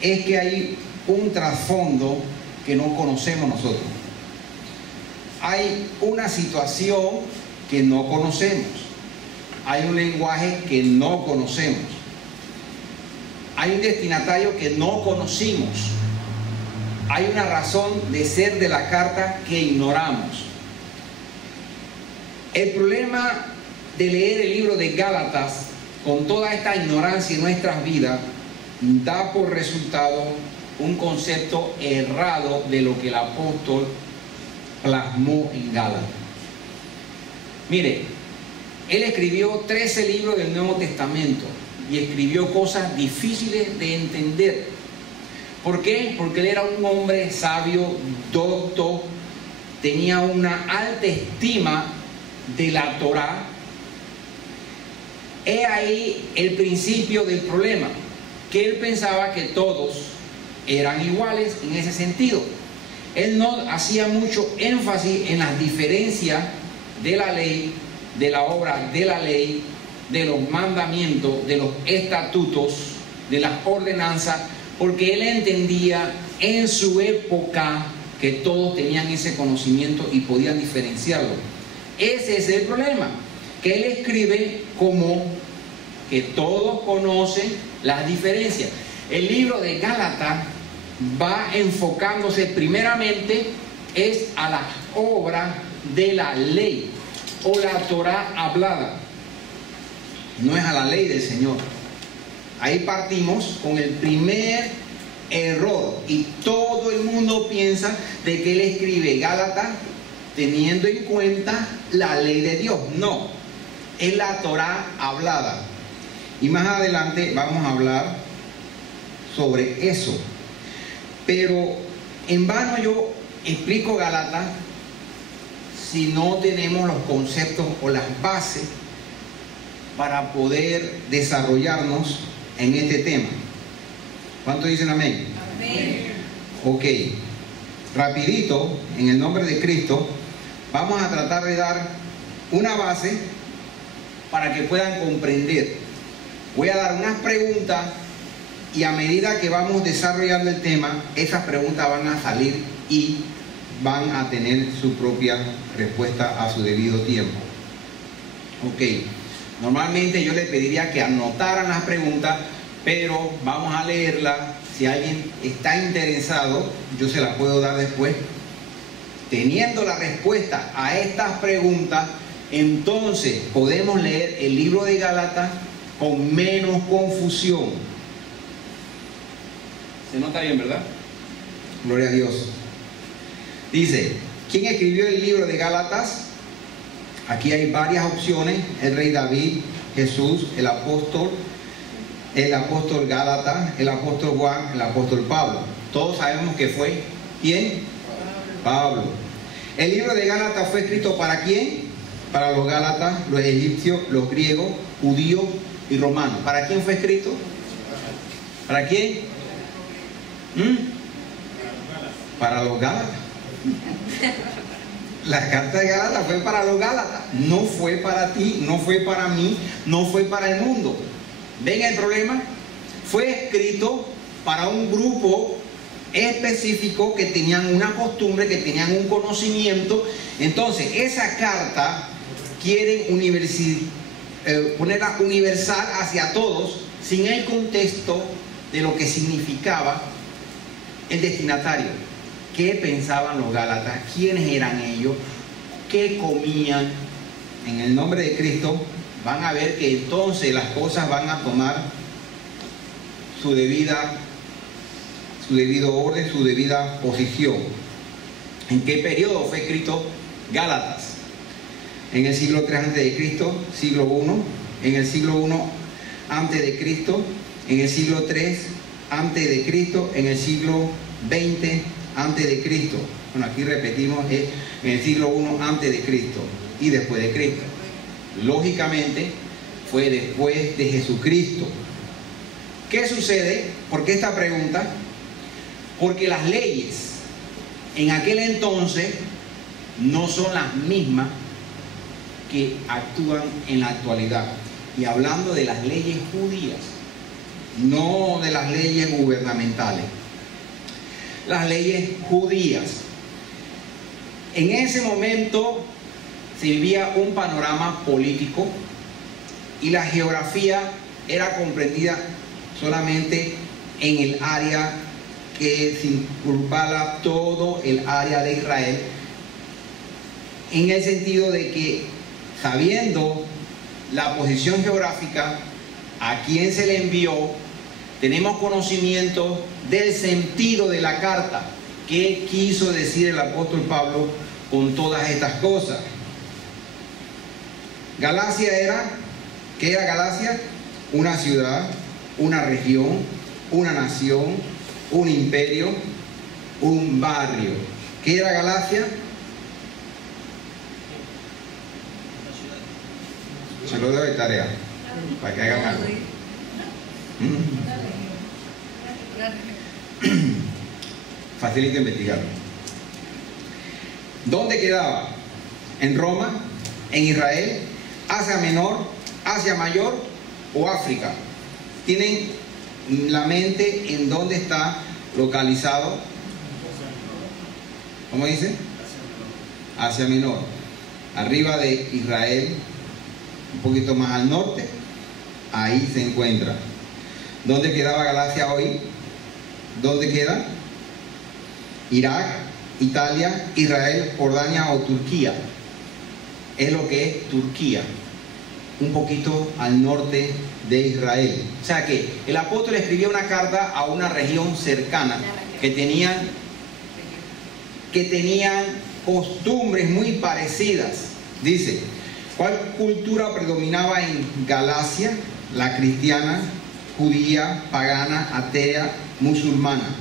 es que hay un trasfondo que no conocemos nosotros. Hay una situación que no conocemos. Hay un lenguaje que no conocemos. Hay un destinatario que no conocimos. Hay una razón de ser de la carta que ignoramos. El problema de leer el libro de Gálatas con toda esta ignorancia en nuestras vidas da por resultado un concepto errado de lo que el apóstol plasmó en Gálatas. Mire, él escribió 13 libros del Nuevo Testamento y escribió cosas difíciles de entender. ¿Por qué? Porque él era un hombre sabio, docto, tenía una alta estima de la Torá. He ahí el principio del problema, que él pensaba que todos eran iguales en ese sentido. Él no hacía mucho énfasis en las diferencias de la ley, de la obra de la ley, de los mandamientos, de los estatutos, de las ordenanzas, porque él entendía en su época que todos tenían ese conocimiento y podían diferenciarlo. Ese es el problema, que él escribe como que todos conocen las diferencias. El libro de Gálatas va enfocándose primeramente es a la obra de la ley o la Torá hablada, no es a la ley del Señor. Ahí partimos con el primer error y todo el mundo piensa de que él escribe Gálatas teniendo en cuenta la ley de Dios. No, es la Torá hablada. Y más adelante vamos a hablar sobre eso. Pero en vano yo explico Gálatas si no tenemos los conceptos o las bases para poder desarrollarnos en este tema. ¿Cuántos dicen amén? Amén. Ok, rapidito, en el nombre de Cristo, vamos a tratar de dar una base para que puedan comprender. Voy a dar unas preguntas y a medida que vamos desarrollando el tema, esas preguntas van a salir y van a tener su propia respuesta a su debido tiempo. Ok, normalmente yo les pediría que anotaran las preguntas, pero vamos a leerlas. Si alguien está interesado, yo se las puedo dar después. Teniendo la respuesta a estas preguntas, entonces podemos leer el libro de Gálatas con menos confusión. ¿Se nota bien, verdad? Gloria a Dios. Dice, ¿quién escribió el libro de Gálatas? Aquí hay varias opciones: el rey David, Jesús, el apóstol Gálatas, el apóstol Juan, el apóstol Pablo. Todos sabemos que fue ¿quién? Pablo. El libro de Gálatas fue escrito ¿para quién? Para los gálatas, los egipcios, los griegos, judíos y romanos. ¿Para quién fue escrito? ¿Para quién? Para los gálatas. La carta de Gálatas fue para los gálatas, no fue para ti, no fue para mí, no fue para el mundo. ¿Ven el problema? Fue escrito para un grupo específico que tenían una costumbre, que tenían un conocimiento. Entonces esa carta quieren ponerla universal hacia todos, sin el contexto de lo que significaba el destinatario. ¿Qué pensaban los gálatas? ¿Quiénes eran ellos? ¿Qué comían? En el nombre de Cristo van a ver que entonces las cosas van a tomar su debido orden, su debida posición. ¿En qué periodo fue escrito Gálatas? En el siglo 3 antes de Cristo, siglo 1, en el siglo 1 antes de Cristo, en el siglo 3 antes de Cristo, en el siglo 20 antes de Cristo. Bueno, aquí repetimos, en el siglo 1 antes de Cristo y después de Cristo. Lógicamente fue después de Jesucristo. ¿Qué sucede? ¿Por qué esta pregunta? Porque las leyes en aquel entonces no son las mismas que actúan en la actualidad. Y hablando de las leyes judías, no de las leyes gubernamentales, las leyes judías. En ese momento se vivía un panorama político y la geografía era comprendida solamente en el área que circunvala todo el área de Israel, en el sentido de que, sabiendo la posición geográfica, a quien se le envió, tenemos conocimiento del sentido de la carta. ¿Qué quiso decir el apóstol Pablo con todas estas cosas? Galacia era, ¿qué era Galacia? Una ciudad, una región, una nación, un imperio, un barrio. ¿Qué era Galacia? Se lo doy de tarea para que hagan algo. Facilito investigarlo. ¿Dónde quedaba? ¿En Roma? ¿En Israel? ¿Asia Menor? ¿Asia Mayor? ¿O África? ¿Tienen la mente en dónde está localizado? ¿Cómo dice? Asia Menor. Arriba de Israel, un poquito más al norte, ahí se encuentra. ¿Dónde quedaba Galacia hoy? ¿Dónde queda? Irak, Italia, Israel, Jordania o Turquía. Es lo que es Turquía, un poquito al norte de Israel. O sea que el apóstol escribió una carta a una región cercana que tenían costumbres muy parecidas. Dice, ¿cuál cultura predominaba en Galacia? La cristiana, judía, pagana, atea, musulmana.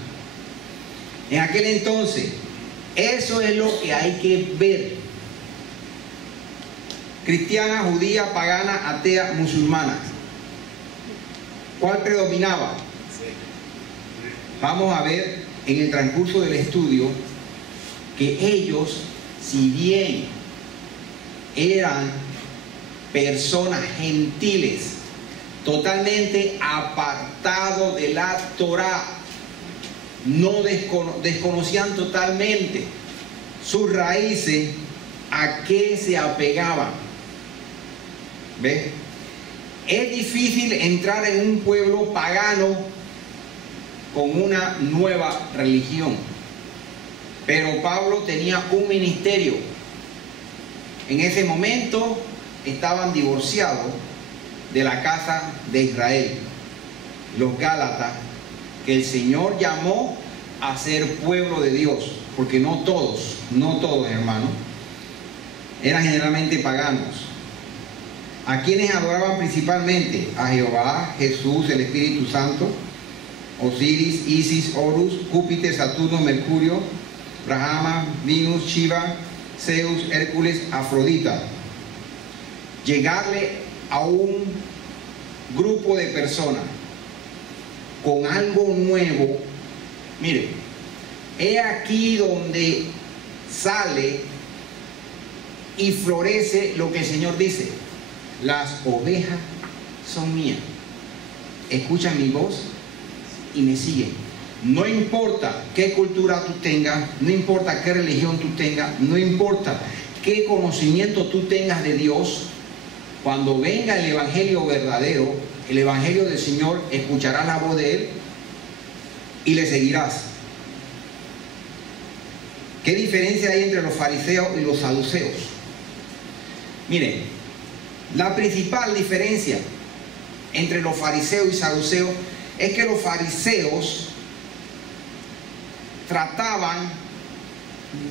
En aquel entonces, eso es lo que hay que ver. Cristiana, judía, pagana, atea, musulmana. ¿Cuál predominaba? Vamos a ver en el transcurso del estudio que ellos, si bien eran personas gentiles, totalmente apartados de la Torá, no desconocían totalmente sus raíces, a qué se apegaban. ¿Ves? Es difícil entrar en un pueblo pagano con una nueva religión, pero Pablo tenía un ministerio. En ese momento estaban divorciados de la casa de Israel, los Gálatas, que el Señor llamó a ser pueblo de Dios, porque no todos, hermanos, eran generalmente paganos. ¿A quienes adoraban principalmente? A Jehová, Jesús, el Espíritu Santo, Osiris, Isis, Horus, Júpiter, Saturno, Mercurio, Brahma, Venus, Shiva, Zeus, Hércules, Afrodita. Llegarle a un grupo de personas con algo nuevo. Mire, he aquí donde sale y florece lo que el Señor dice: las ovejas son mías, escuchan mi voz y me siguen. No importa qué cultura tú tengas, no importa qué religión tú tengas, no importa qué conocimiento tú tengas de Dios, cuando venga el evangelio verdadero, el evangelio del Señor, escucharás la voz de Él y le seguirás. ¿Qué diferencia hay entre los fariseos y los saduceos? Miren, la principal diferencia entre los fariseos y saduceos es que los fariseos trataban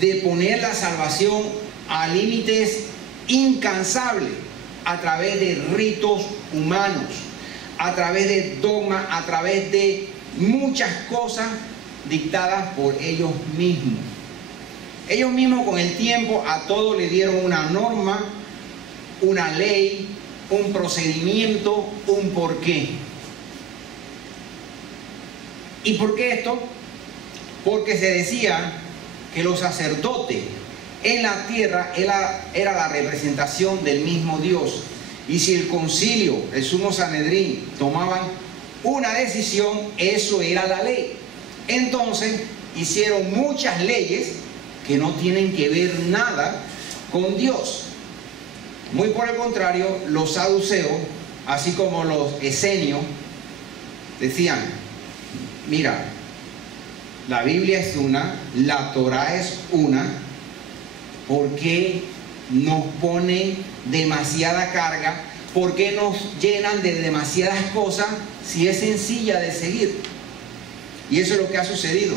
de poner la salvación a límites incansables a través de ritos humanos, a través de dogmas, a través de muchas cosas dictadas por ellos mismos. Ellos mismos con el tiempo a todo le dieron una norma, una ley, un procedimiento, un porqué. ¿Y por qué esto? Porque se decía que los sacerdotes en la tierra era la representación del mismo Dios. Y si el concilio, el sumo Sanedrín, tomaban una decisión, eso era la ley. Entonces hicieron muchas leyes que no tienen que ver nada con Dios. Muy por el contrario, los saduceos, así como los esenios, decían, mira, la Biblia es una, la Torá es una, ¿por qué nos pone demasiada carga? ¿Por qué nos llenan de demasiadas cosas si es sencilla de seguir? Y eso es lo que ha sucedido.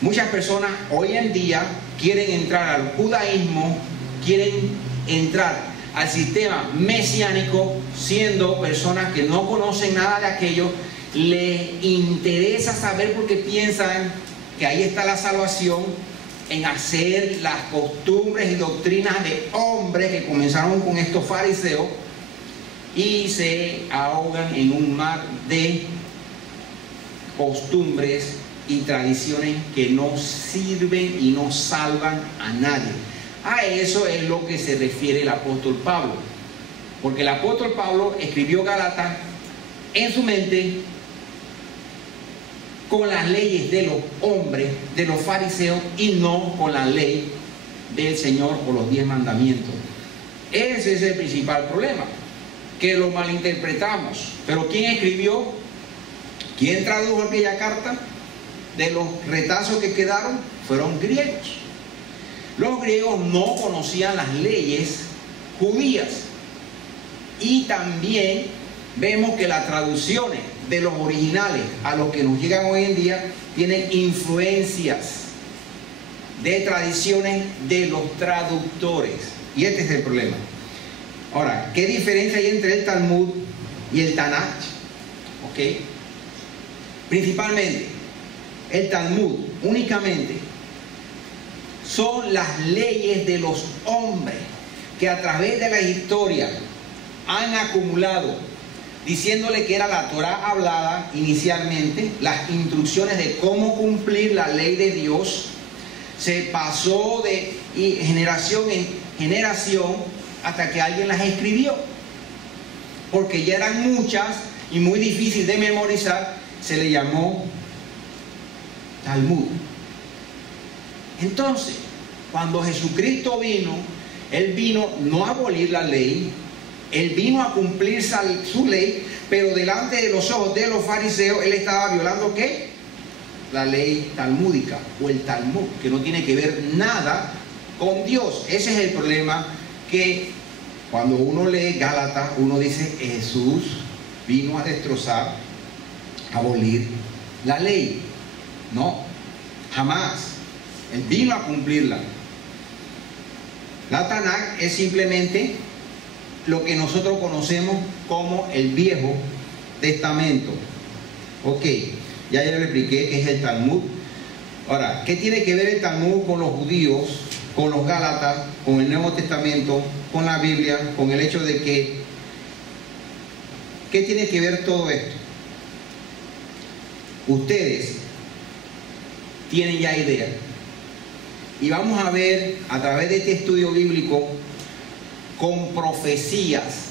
Muchas personas hoy en día quieren entrar al judaísmo, quieren entrar al sistema mesiánico, siendo personas que no conocen nada de aquello. Les interesa saber porque piensan que ahí está la salvación, en hacer las costumbres y doctrinas de hombres que comenzaron con estos fariseos y se ahogan en un mar de costumbres y tradiciones que no sirven y no salvan a nadie. A eso es lo que se refiere el apóstol Pablo, porque el apóstol Pablo escribió Gálatas en su mente con las leyes de los hombres, de los fariseos, y no con la ley del Señor o los 10 mandamientos. Ese es el principal problema, que lo malinterpretamos. Pero ¿quién escribió? ¿Quién tradujo aquella carta? De los retazos que quedaron, fueron griegos. Los griegos no conocían las leyes judías. Y también vemos que las traducciones de los originales a los que nos llegan hoy en día tienen influencias de tradiciones de los traductores. Y este es el problema. Ahora, ¿qué diferencia hay entre el Talmud y el Tanaj? ¿Ok? Principalmente, el Talmud únicamente son las leyes de los hombres que a través de la historia han acumulado, diciéndole que era la Torá hablada inicialmente, las instrucciones de cómo cumplir la ley de Dios. Se pasó de generación en generación hasta que alguien las escribió, porque ya eran muchas y muy difíciles de memorizar. Se le llamó Talmud. Entonces, cuando Jesucristo vino, Él vino no a abolir la ley, Él vino a cumplir su ley, pero delante de los ojos de los fariseos, Él estaba violando ¿qué? La ley talmúdica o el Talmud, que no tiene que ver nada con Dios. Ese es el problema, que cuando uno lee Gálatas, uno dice, Jesús vino a destrozar, a abolir la ley. No, jamás. Él vino a cumplirla. La Tanaj es simplemente lo que nosotros conocemos como el Viejo Testamento. Ok, ya le expliqué qué es el Talmud. Ahora, ¿qué tiene que ver el Talmud con los judíos, con los Gálatas, con el Nuevo Testamento, con la Biblia, con el hecho de que... ¿Qué tiene que ver todo esto? Ustedes tienen ya idea. Y vamos a ver a través de este estudio bíblico, con profecías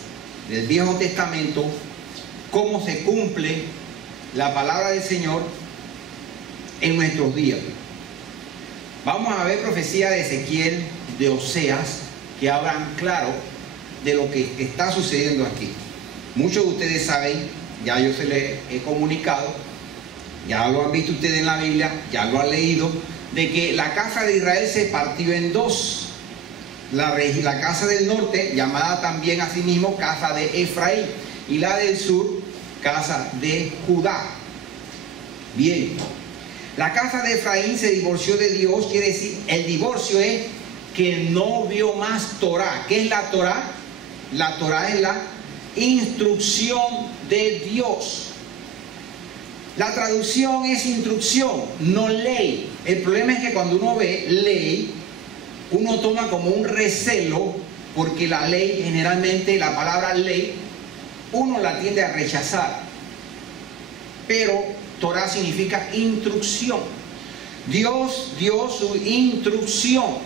del Viejo Testamento, cómo se cumple la palabra del Señor en nuestros días. Vamos a ver profecías de Ezequiel, de Oseas, que hablan claro de lo que está sucediendo aquí. Muchos de ustedes saben, ya yo se les he comunicado, ya lo han visto ustedes en la Biblia, ya lo han leído, de que la casa de Israel se partió en dos. La casa del norte, llamada también a sí mismo casa de Efraín, y la del sur, casa de Judá. Bien, la casa de Efraín se divorció de Dios, quiere decir, el divorcio es que no vio más Torá. ¿Qué es la Torá? La Torá es la instrucción de Dios. La traducción es instrucción, no ley. El problema es que cuando uno ve ley, uno toma como un recelo, porque la ley, generalmente la palabra ley, uno la tiende a rechazar. Pero Torah significa instrucción. Dios dio su instrucción.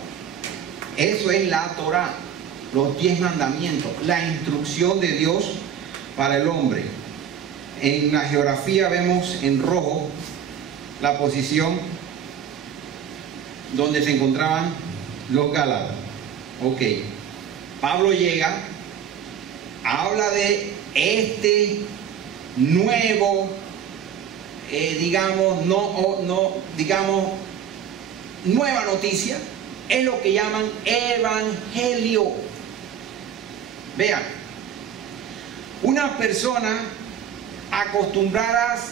Eso es la Torah, los 10 mandamientos, la instrucción de Dios para el hombre. En la geografía vemos en rojo la posición donde se encontraban los Gálatas. Ok, Pablo llega, habla de este nuevo, digamos, nueva noticia, es lo que llaman evangelio. Vean, unas personas acostumbradas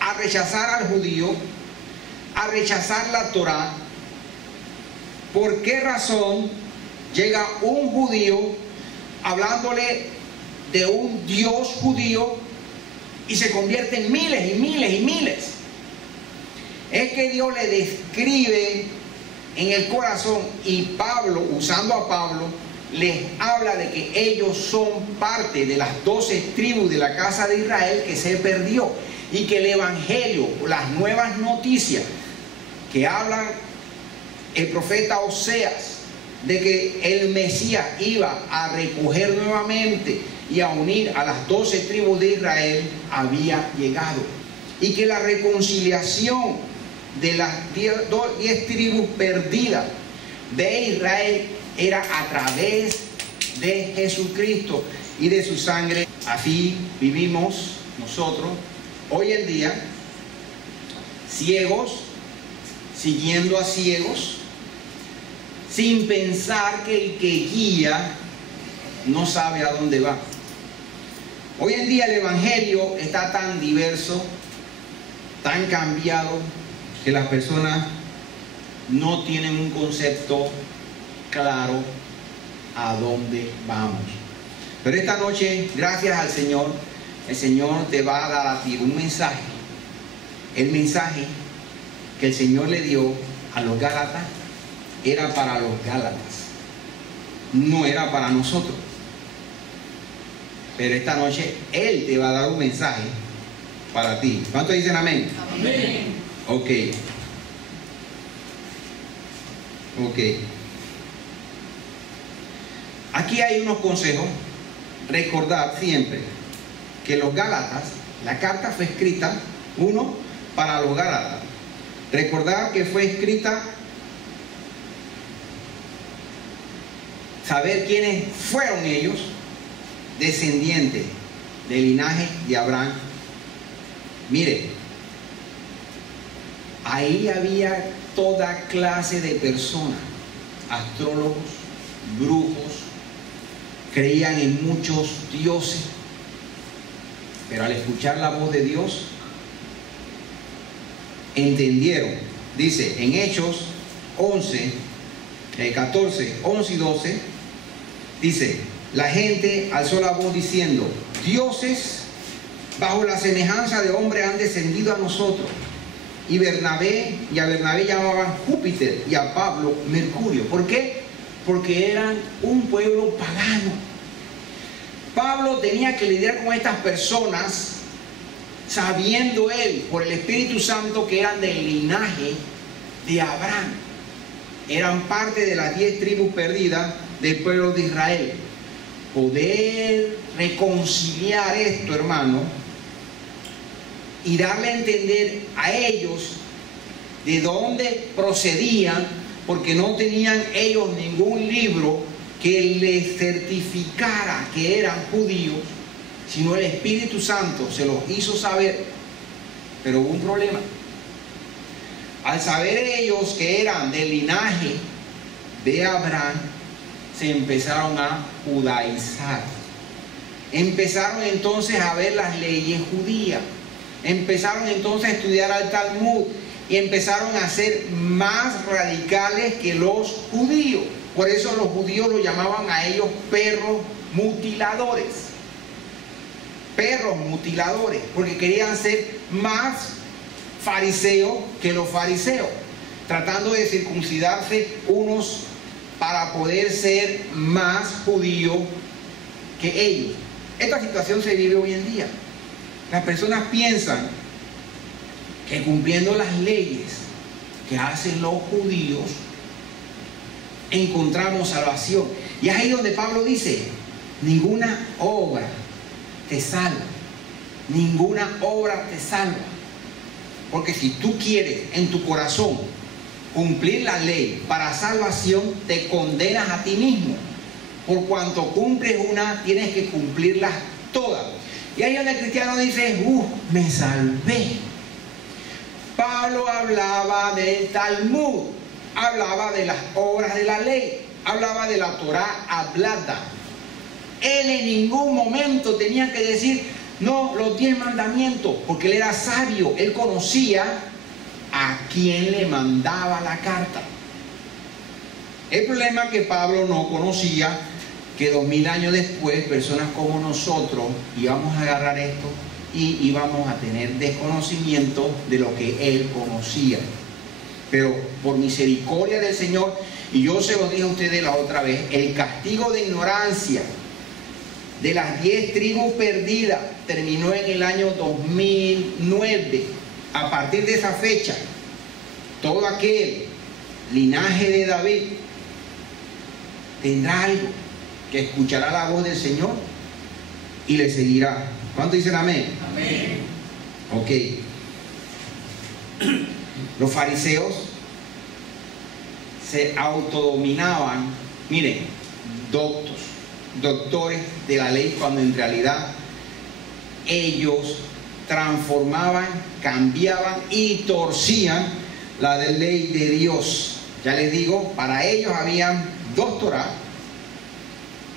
a rechazar al judío, a rechazar la Torá. ¿Por qué razón llega un judío hablándole de un Dios judío y se convierte en miles y miles y miles? Es que Dios le describe en el corazón, y Pablo, usando a Pablo, les habla de que ellos son parte de las 12 tribus de la casa de Israel que se perdió, y que el evangelio, las nuevas noticias que hablan el profeta Oseas, de que el Mesías iba a recoger nuevamente y a unir a las 12 tribus de Israel, había llegado, y que la reconciliación de las 10 tribus perdidas de Israel era a través de Jesucristo y de su sangre. Así vivimos nosotros hoy en día, ciegos, siguiendo a ciegos, sin pensar que el que guía no sabe a dónde va. Hoy en día el evangelio está tan diverso, tan cambiado, que las personas no tienen un concepto claro a dónde vamos. Pero esta noche, gracias al Señor, el Señor te va a dar a ti un mensaje. El mensaje que el Señor le dio a los Gálatas era para los Gálatas, no era para nosotros. Pero esta noche Él te va a dar un mensaje para ti. ¿Cuántos dicen amén? Amén. Ok. Aquí hay unos consejos. Recordad siempre que los Gálatas, la carta fue escrita, uno, para los Gálatas. Recordad que fue escrita, saber quiénes fueron ellos, descendientes del linaje de Abraham. Mire, ahí había toda clase de personas, astrólogos, brujos, creían en muchos dioses, pero al escuchar la voz de Dios, entendieron. Dice en Hechos 14, 11 y 12, dice, la gente alzó la voz diciendo, dioses bajo la semejanza de hombre han descendido a nosotros. Y a Bernabé llamaban Júpiter y a Pablo Mercurio. ¿Por qué? Porque eran un pueblo pagano. Pablo tenía que lidiar con estas personas, sabiendo él por el Espíritu Santo que eran del linaje de Abraham. Eran parte de las 10 tribus perdidas del pueblo de Israel. Poder reconciliar esto, hermano, y darle a entender a ellos de dónde procedían, porque no tenían ellos ningún libro que les certificara que eran judíos, sino el Espíritu Santo se los hizo saber. Pero hubo un problema. Al saber ellos que eran del linaje de Abraham, se empezaron a judaizar. Empezaron entonces a ver las leyes judías. Empezaron entonces a estudiar al Talmud y empezaron a ser más radicales que los judíos. Por eso los judíos lo llamaban a ellos perros mutiladores. Perros mutiladores, porque querían ser más fariseos que los fariseos, tratando de circuncidarse unos para poder ser más judíos que ellos. Esta situación se vive hoy en día. Las personas piensan que cumpliendo las leyes que hacen los judíos encontramos salvación. Y es ahí donde Pablo dice, ninguna obra te salva. ninguna obra te salva. Porque si tú quieres en tu corazón cumplir la ley para salvación, te condenas a ti mismo. Por cuanto cumples una, tienes que cumplirlas todas. Y ahí donde el cristiano dice, me salvé. Pablo hablaba del Talmud, hablaba de las obras de la ley, hablaba de la Torá hablada. Él en ningún momento tenía que decir, no, los 10 mandamientos, porque él era sabio, él conocía a quién le mandaba la carta. El problema es que Pablo no conocía que 2000 años después personas como nosotros íbamos a agarrar esto y íbamos a tener desconocimiento de lo que él conocía. Pero por misericordia del Señor, y yo se lo dije a ustedes la otra vez, el castigo de ignorancia de las 10 tribus perdidas terminó en el año 2009. A partir de esa fecha, todo aquel linaje de David tendrá algo, que escuchará la voz del Señor y le seguirá. ¿Cuánto dicen amén? Amén. Ok. Los fariseos se autodominaban, miren, doctores de la ley, cuando en realidad ellos transformaban, cambiaban y torcían la ley de Dios. Ya les digo, para ellos habían 2 Torá,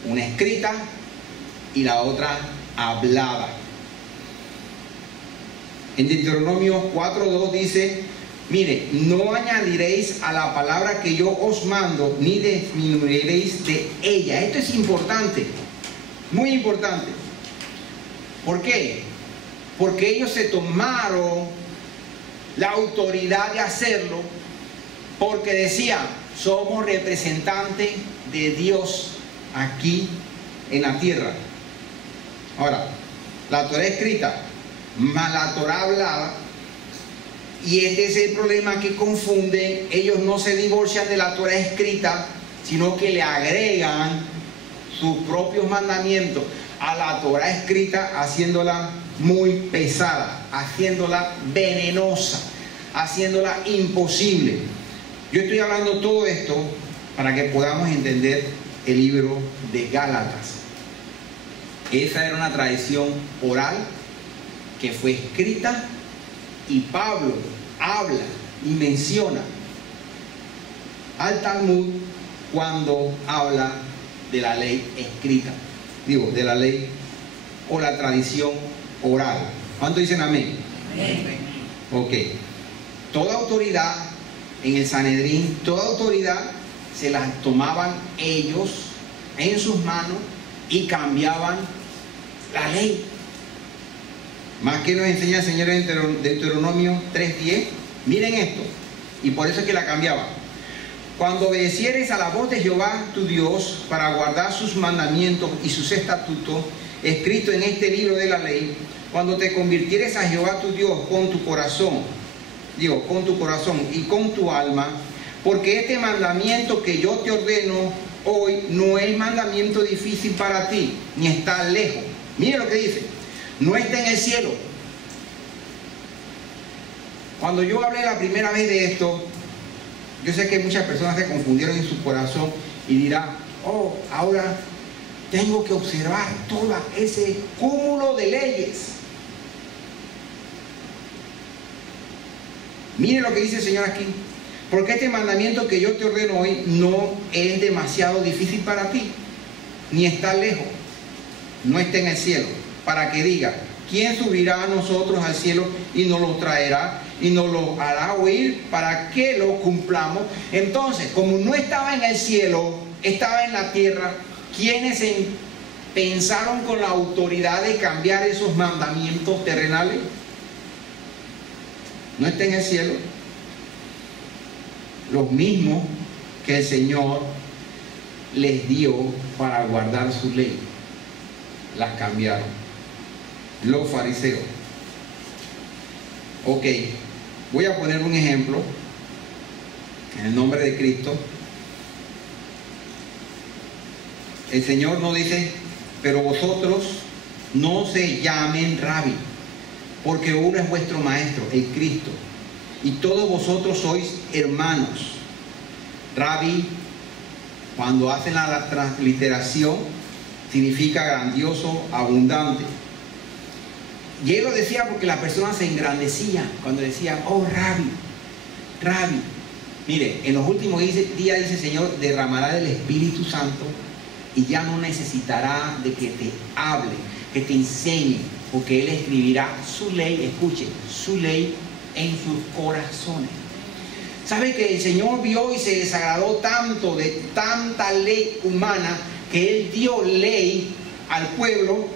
una escrita y la otra hablada. En Deuteronomio 4:2 dice, mire, no añadiréis a la palabra que yo os mando, ni disminuiréis de ella. Esto es importante, muy importante. ¿Por qué? Porque ellos se tomaron la autoridad de hacerlo, porque decían, somos representantes de Dios aquí en la tierra. Ahora, la Torah escrita más la Torah hablada, y este es el problema que confunden. Ellos no se divorcian de la Torah escrita, sino que le agregan sus propios mandamientos a la Torah escrita, haciéndola muy pesada, haciéndola venenosa, haciéndola imposible. Yo estoy hablando todo esto para que podamos entender el libro de Gálatas. Esa era una tradición oral que fue escrita, y Pablo habla y menciona al Talmud cuando habla de la ley escrita, digo, de la ley o la tradición oral. ¿Cuánto dicen amén? Amén. Ok. Toda autoridad en el Sanedrín, toda autoridad se la tomaban ellos en sus manos y cambiaban la ley. Más que nos enseña el Señor en Deuteronomio 3:10. Miren esto, y por eso es que la cambiaban. Cuando obedecieres a la voz de Jehová tu Dios para guardar sus mandamientos y sus estatutos escritos en este libro de la ley, cuando te convirtieres a Jehová tu Dios con tu corazón, con tu corazón y con tu alma, porque este mandamiento que yo te ordeno hoy no es mandamiento difícil para ti, ni está lejos. Mire lo que dice, no está en el cielo. Cuando yo hablé la primera vez de esto, yo sé que muchas personas se confundieron en su corazón y dirán, ahora tengo que observar todo ese cúmulo de leyes. Mire lo que dice el Señor aquí. Porque este mandamiento que yo te ordeno hoy no es demasiado difícil para ti, ni está lejos, no está en el cielo, para que diga, ¿quién subirá a nosotros al cielo y nos lo traerá y nos lo hará oír para que lo cumplamos? Entonces, como no estaba en el cielo, estaba en la tierra, ¿quiénes pensaron con la autoridad de cambiar esos mandamientos terrenales? No está en el cielo. Los mismos que el Señor les dio para guardar su ley, las cambiaron. Los fariseos. Ok, voy a poner un ejemplo en el nombre de Cristo. El Señor nos dice, pero vosotros no se llamen rabí. porque uno es vuestro maestro, el Cristo, y todos vosotros sois hermanos. Rabí, cuando hacen la transliteración, significa grandioso, abundante. Y él lo decía porque las personas se engrandecían cuando decían, oh Rabí, Rabí. Mire, en los últimos días dice el Señor, derramará del Espíritu Santo y ya no necesitará de que te hable, que te enseñe, porque Él escribirá su ley, escuche, su ley en sus corazones. ¿Sabe que el Señor vio y se desagradó tanto de tanta ley humana que Él dio ley al pueblo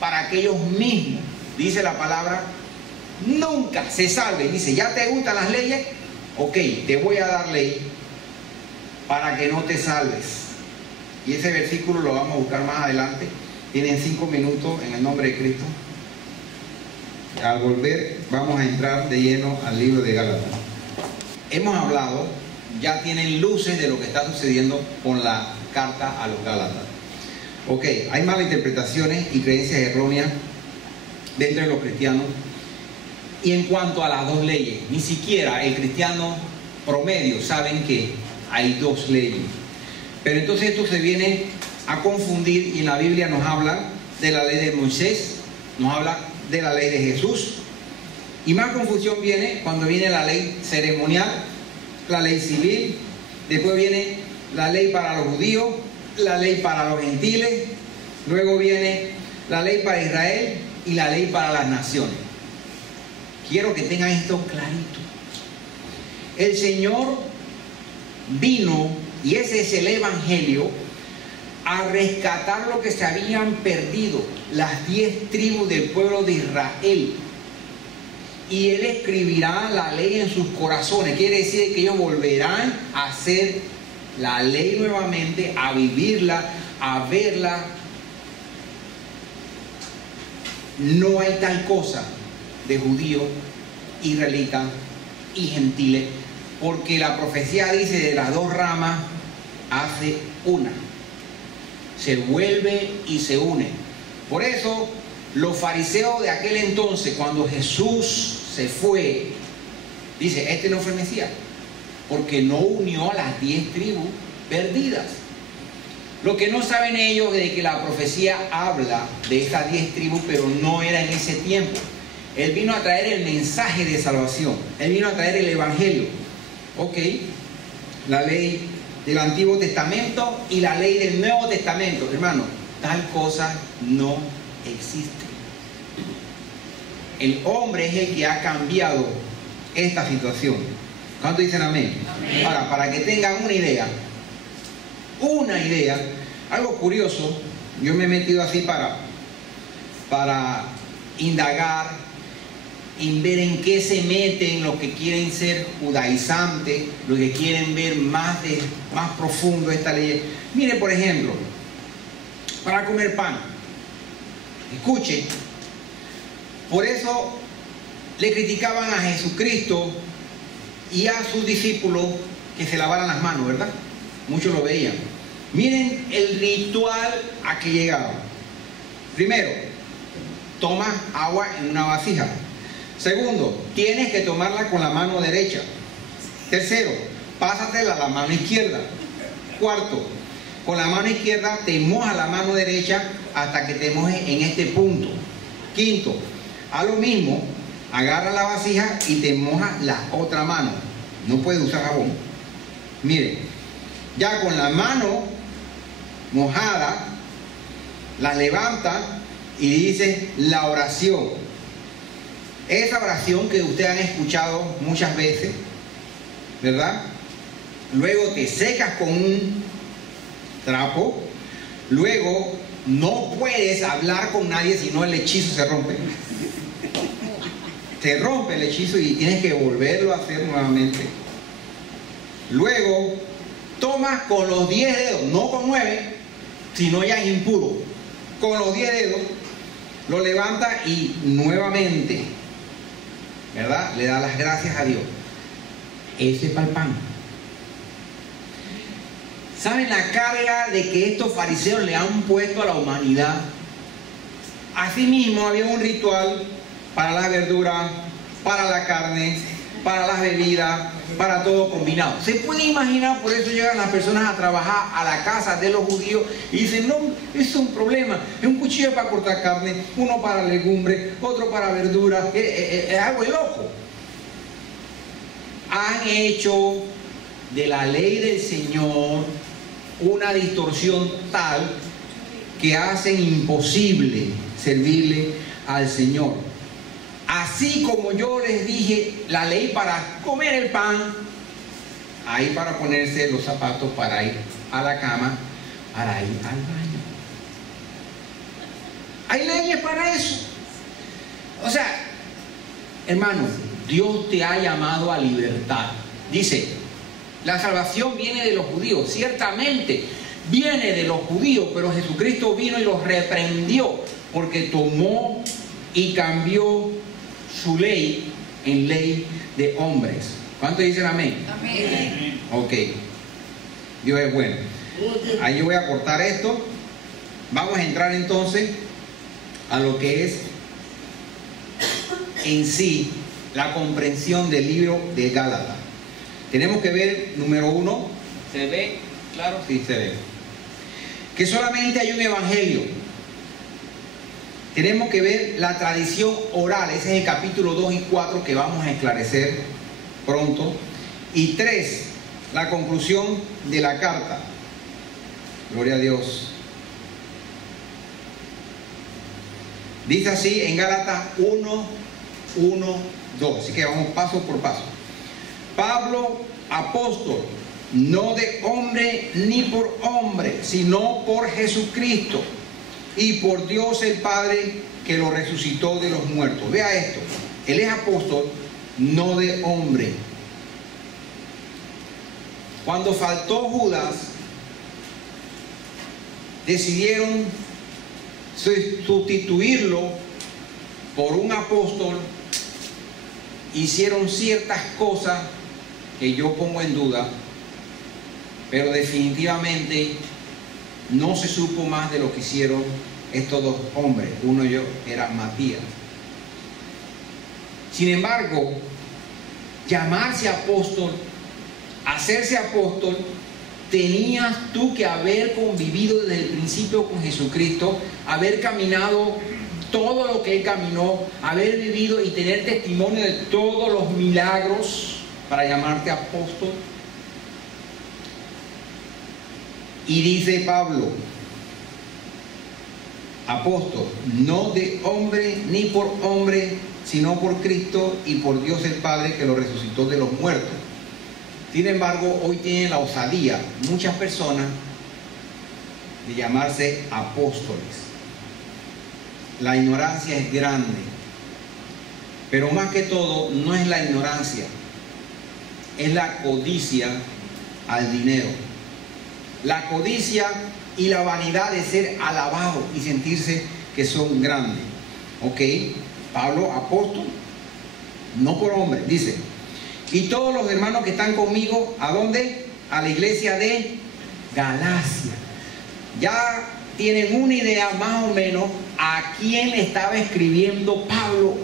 para que ellos mismos, dice la palabra, nunca se salven? Dice, ¿ya te gustan las leyes? Ok, te voy a dar ley para que no te salves. Y ese versículo lo vamos a buscar más adelante. Tienen 5 minutos en el nombre de Cristo. Al volver vamos a entrar de lleno al libro de Gálatas. Hemos hablado, ya tienen luces de lo que está sucediendo con la carta a los Gálatas. Ok, hay malas interpretaciones y creencias erróneas dentro de los cristianos. Y en cuanto a las dos leyes, ni siquiera el cristiano promedio saben que hay dos leyes. Pero entonces esto se viene a confundir y en la Biblia nos habla de la ley de Moisés, nos habla de la ley de Jesús. Y más confusión viene cuando viene la ley ceremonial, la ley civil, después viene la ley para los judíos, la ley para los gentiles, luego viene la ley para Israel y la ley para las naciones. Quiero que tengan esto clarito. El Señor vino, y ese es el Evangelio, a rescatar lo que se habían perdido, las 10 tribus del pueblo de Israel. Y Él escribirá la ley en sus corazones. Quiere decir que ellos volverán a hacer la ley nuevamente, a vivirla, a verla. No hay tal cosa de judío, israelita y gentiles, porque la profecía dice de las dos ramas hace una, se vuelve y se une. Por eso los fariseos de aquel entonces, cuando Jesús se fue, dice, este no fue el Mesías, porque no unió a las 10 tribus perdidas. Lo que no saben ellos es que la profecía habla de estas 10 tribus, pero no era en ese tiempo. Él vino a traer el mensaje de salvación. Él vino a traer el Evangelio. Ok, la ley del Antiguo Testamento y la ley del Nuevo Testamento. Hermano, tal cosa no existe. El hombre es el que ha cambiado esta situación. ¿Cuántos dicen amén? Amén. Ahora, para que tengan una idea, algo curioso, yo me he metido así para indagar, en ver en qué se meten los que quieren ser judaizantes, los que quieren ver más profundo esta ley. Mire, por ejemplo, para comer pan, escuche, por eso le criticaban a Jesucristo y a sus discípulos que se lavaran las manos, ¿verdad? Muchos lo veían. Miren el ritual a que llegaban. Primero, tomas agua en una vasija. Segundo, tienes que tomarla con la mano derecha. Tercero, pásatela a la mano izquierda. Cuarto, con la mano izquierda te mojas la mano derecha hasta que te mojes en este punto. Quinto, haz lo mismo, agarra la vasija y te mojas la otra mano. No puedes usar jabón. Mire, ya con la mano mojada, la levanta y dice la oración. Esa oración que ustedes han escuchado muchas veces, ¿verdad? Luego te secas con un trapo. Luego no puedes hablar con nadie, si no el hechizo se rompe. Se rompe el hechizo y tienes que volverlo a hacer nuevamente. Luego tomas con los 10 dedos, no con 9, sino ya es impuro. Con los 10 dedos lo levantas y nuevamente, ¿verdad? Le da las gracias a Dios. Ese es para el pan. ¿Saben la carga de que estos fariseos le han puesto a la humanidad? Asimismo había un ritual para la verdura, para la carne, para las bebidas, para todo combinado. Se puede imaginar, por eso llegan las personas a trabajar a la casa de los judíos y dicen, no, eso es un problema, es un cuchillo para cortar carne, uno para legumbre, otro para verdura, es algo loco. Han hecho de la ley del Señor una distorsión tal que hacen imposible servirle al Señor. Así como yo les dije, la ley para comer el pan, hay para ponerse los zapatos, para ir a la cama, para ir al baño. Hay leyes para eso. O sea, hermano, Dios te ha llamado a libertad. Dice, la salvación viene de los judíos. Ciertamente viene de los judíos, pero Jesucristo vino y los reprendió porque tomó y cambió su ley en ley de hombres. ¿Cuántos dicen amén? Amén. Ok. Dios es bueno. Ahí yo voy a cortar esto. Vamos a entrar entonces a lo que es en sí la comprensión del libro de Gálatas. Tenemos que ver, número uno, ¿se ve? Claro, sí se ve. Que solamente hay un evangelio. Tenemos que ver la tradición oral, ese es el capítulo 2 y 4 que vamos a esclarecer pronto. Y 3, la conclusión de la carta. Gloria a Dios. Dice así en Gálatas 1, 2. Así que vamos paso por paso. Pablo, apóstol, no de hombre ni por hombre, sino por Jesucristo y por Dios el Padre que lo resucitó de los muertos. Vea esto, él es apóstol, no de hombre. Cuando faltó Judas, decidieron sustituirlo por un apóstol. Hicieron ciertas cosas que yo pongo en duda, pero definitivamente no se supo más de lo que hicieron estos dos hombres. Uno yo era Matías. Sin embargo, llamarse apóstol, hacerse apóstol, tenías tú que haber convivido desde el principio con Jesucristo, haber caminado todo lo que Él caminó, haber vivido y tener testimonio de todos los milagros para llamarte apóstol. Y dice Pablo, apóstol, no de hombre ni por hombre, sino por Cristo y por Dios el Padre que lo resucitó de los muertos. Sin embargo, hoy tienen la osadía muchas personas de llamarse apóstoles. La ignorancia es grande, pero más que todo no es la ignorancia, es la codicia al dinero. La codicia y la vanidad de ser alabados y sentirse que son grandes. Ok, Pablo, apóstol, no por hombre, dice. Y todos los hermanos que están conmigo, ¿a dónde? A la iglesia de Galacia. Ya tienen una idea más o menos a quién le estaba escribiendo Pablo.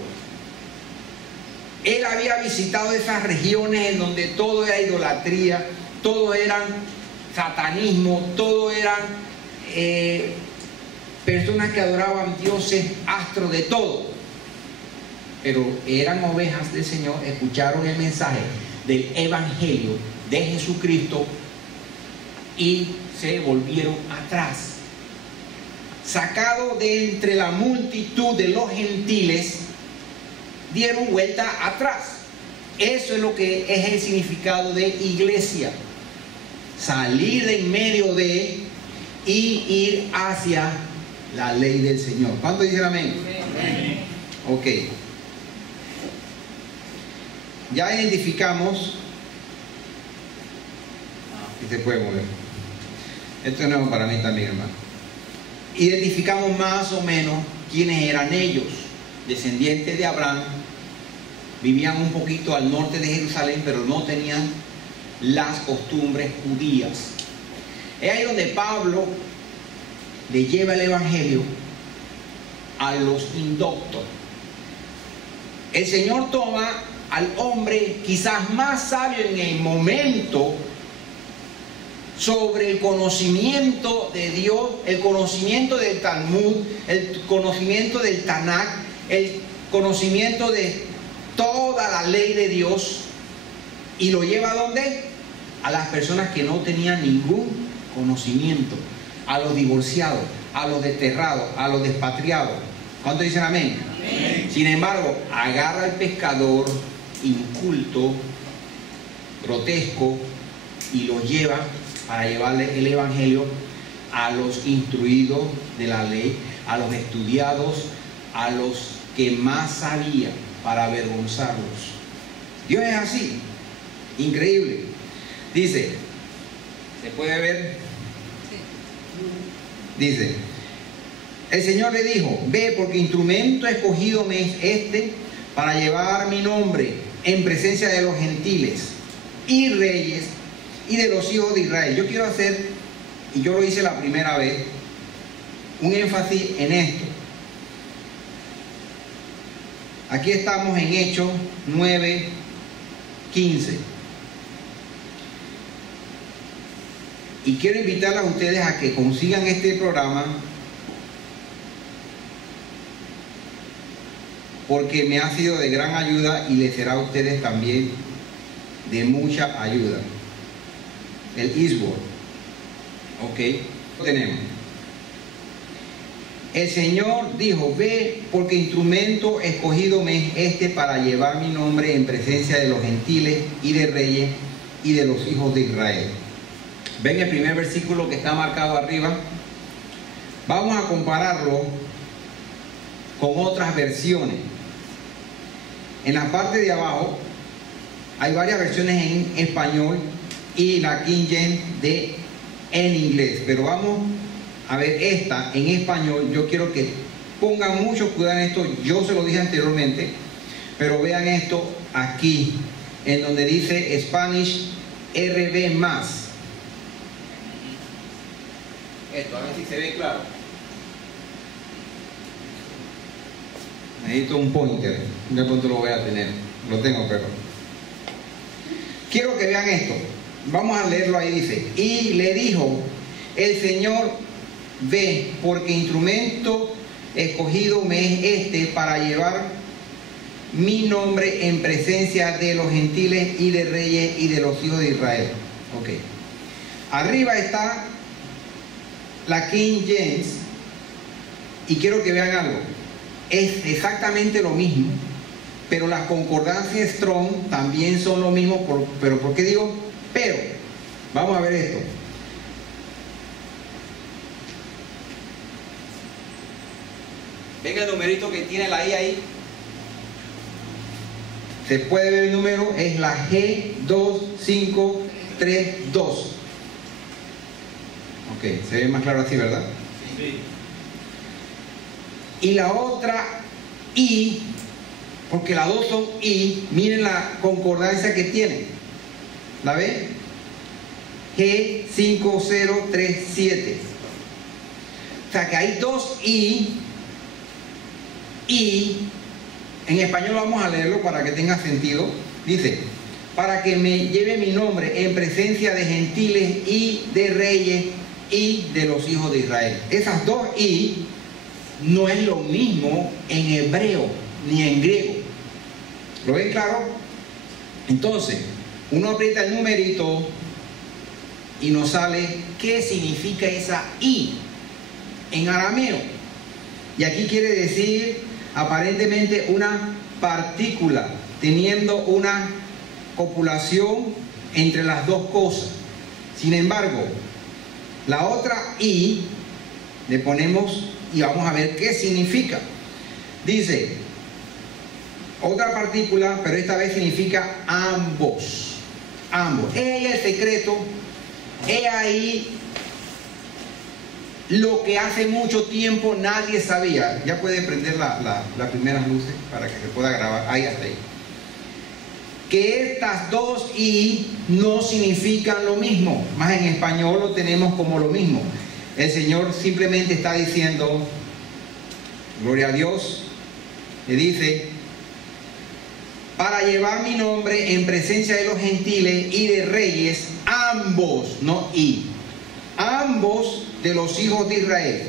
Él había visitado esas regiones en donde todo era idolatría, todo era satanismo, todo eran personas que adoraban dioses, astros, de todo. Pero eran ovejas del Señor, escucharon el mensaje del evangelio de Jesucristo y se volvieron atrás. Sacado de entre la multitud de los gentiles, dieron vuelta atrás. Eso es lo que es el significado de iglesia. Salir de en medio de y ir hacia la ley del Señor. ¿Cuánto dicen amén? Amén. Ok. Ya identificamos. Y se puede mover. Esto es nuevo para mí también, hermano. Identificamos más o menos quiénes eran ellos. Descendientes de Abraham. Vivían un poquito al norte de Jerusalén, pero no tenían las costumbres judías. Es ahí donde Pablo le lleva el evangelio a los indoctos. el Señor toma al hombre quizás más sabio en el momento sobre el conocimiento de Dios, el conocimiento del Talmud, el conocimiento del Tanakh, el conocimiento de toda la ley de Dios, y lo lleva ¿a dónde? A las personas que no tenían ningún conocimiento, a los divorciados, a los desterrados, a los despatriados. ¿Cuántos dicen amén? Amén. Sin embargo, agarra al pescador inculto, grotesco, y lo lleva para llevarle el evangelio a los instruidos de la ley, a los estudiados, a los que más sabían, para avergonzarlos. Dios es así, increíble. Dice, ¿se puede ver? Dice, el Señor le dijo: ve, porque instrumento escogido me es este para llevar mi nombre en presencia de los gentiles y reyes y de los hijos de Israel. Yo quiero hacer, y yo lo hice la primera vez, un énfasis en esto. Aquí estamos en Hechos 9:15. Y quiero invitarles a ustedes a que consigan este programa, porque me ha sido de gran ayuda y les será a ustedes también de mucha ayuda. El Eastward. Ok, lo tenemos. El Señor dijo: ve, porque instrumento escogido me es este para llevar mi nombre en presencia de los gentiles y de reyes y de los hijos de Israel. Ven el primer versículo que está marcado arriba. Vamos a compararlo con otras versiones. En la parte de abajo hay varias versiones en español y la King James en inglés, pero vamos a ver esta en español. Yo quiero que pongan mucho cuidado en esto. Yo se lo dije anteriormente, pero vean esto aquí, en donde dice Spanish RB más. Esto, a ver si se ve claro. Necesito un pointer, de pronto lo voy a tener, lo tengo, pero quiero que vean esto. Vamos a leerlo ahí. Dice: y le dijo el Señor: ve, porque instrumento escogido me es este para llevar mi nombre en presencia de los gentiles y de reyes y de los hijos de Israel. Ok, arriba está la King James, y quiero que vean algo. Es exactamente lo mismo, pero las concordancias Strong también son lo mismo. Pero ¿por qué digo pero? Vamos a ver esto. Venga el numerito que tiene la I ahí. Se puede ver el número, es la G2532. Ok, se ve más claro así, ¿verdad? Sí. Y la otra I, porque las dos son I, miren la concordancia que tienen. ¿La ven? G5037. O sea que hay dos I, y en español vamos a leerlo para que tenga sentido. Dice: para que me lleve mi nombre en presencia de gentiles y de reyes y de los hijos de Israel. Esas dos I no es lo mismo en hebreo ni en griego. ¿Lo ven claro? Entonces, uno aprieta el numerito y nos sale qué significa esa I en arameo. Y aquí quiere decir aparentemente una partícula, teniendo una copulación entre las dos cosas. Sin embargo, la otra I le ponemos y vamos a ver qué significa. Dice otra partícula, pero esta vez significa ambos. Ambos. Ella es el secreto. Ella ahí lo que hace mucho tiempo nadie sabía. Ya puede prender las primeras luces para que se pueda grabar. Ahí hasta ahí. Que estas dos I no significan lo mismo. Más en español lo tenemos como lo mismo. El Señor simplemente está diciendo, gloria a Dios, le dice: para llevar mi nombre en presencia de los gentiles y de reyes, ambos, no y, ambos de los hijos de Israel.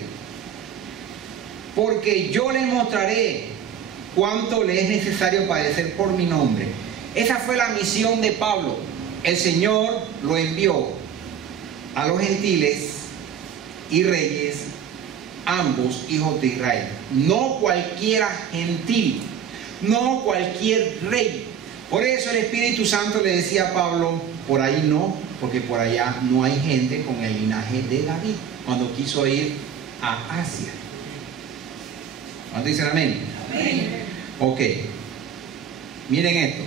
Porque yo les mostraré cuánto le es necesario padecer por mi nombre. Esa fue la misión de Pablo. El Señor lo envió a los gentiles y reyes, ambos hijos de Israel. No cualquiera gentil, no cualquier rey. Por eso el Espíritu Santo le decía a Pablo, por ahí no, porque por allá no hay gente con el linaje de David, cuando quiso ir a Asia. ¿Cuánto dicen amén? Amén. Ok, miren esto.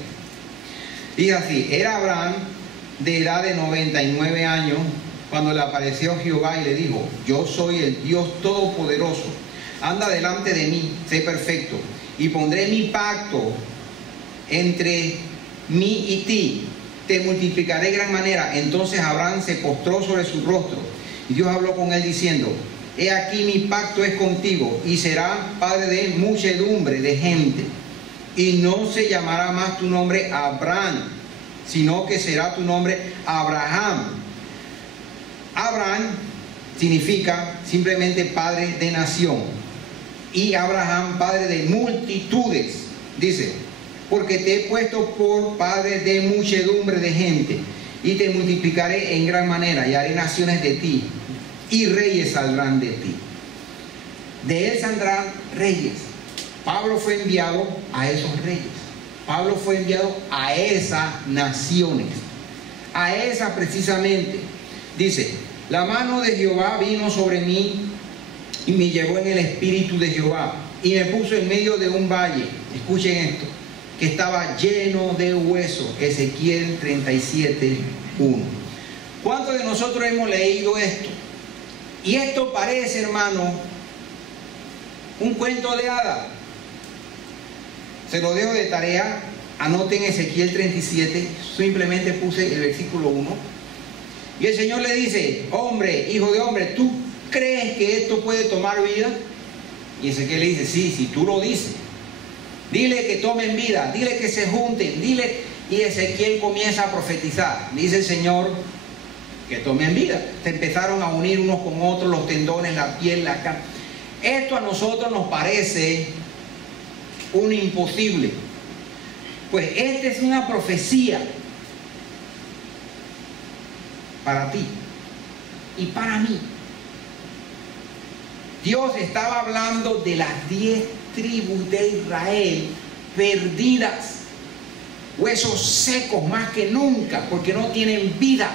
Dice así: era Abraham de edad de 99 años cuando le apareció Jehová y le dijo: yo soy el Dios Todopoderoso, anda delante de mí, sé perfecto, y pondré mi pacto entre mí y ti, te multiplicaré gran manera. Entonces Abraham se postró sobre su rostro, y Dios habló con él diciendo: he aquí mi pacto es contigo, y serás padre de muchedumbre de gente, y no se llamará más tu nombre Abraham, sino que será tu nombre Abraham. Abraham significa simplemente padre de nación, y Abraham padre de multitudes. Dice: porque te he puesto por padre de muchedumbre de gente, y te multiplicaré en gran manera, y haré naciones de ti, y reyes saldrán de ti. De él saldrán reyes. Pablo fue enviado a esos reyes. Pablo fue enviado a esas naciones, a esas precisamente. Dice: la mano de Jehová vino sobre mí y me llevó en el espíritu de Jehová y me puso en medio de un valle. Escuchen esto, que estaba lleno de huesos. Ezequiel 37:1. ¿Cuántos de nosotros hemos leído esto? Y esto parece, hermano, un cuento de hadas. Se lo dejo de tarea. Anoten Ezequiel 37. Simplemente puse el versículo 1. Y el Señor le dice: hombre, hijo de hombre, ¿tú crees que esto puede tomar vida? Y Ezequiel le dice: sí, si tú lo dices. Dile que tomen vida, dile que se junten, dile. Y Ezequiel comienza a profetizar. Dice el Señor que tomen vida. Se empezaron a unir unos con otros, los tendones, la piel, la carne. Esto a nosotros nos parece un imposible. Pues esta es una profecía para ti y para mí. Dios estaba hablando de las 10 tribus de Israel perdidas, huesos secos más que nunca, porque no tienen vida.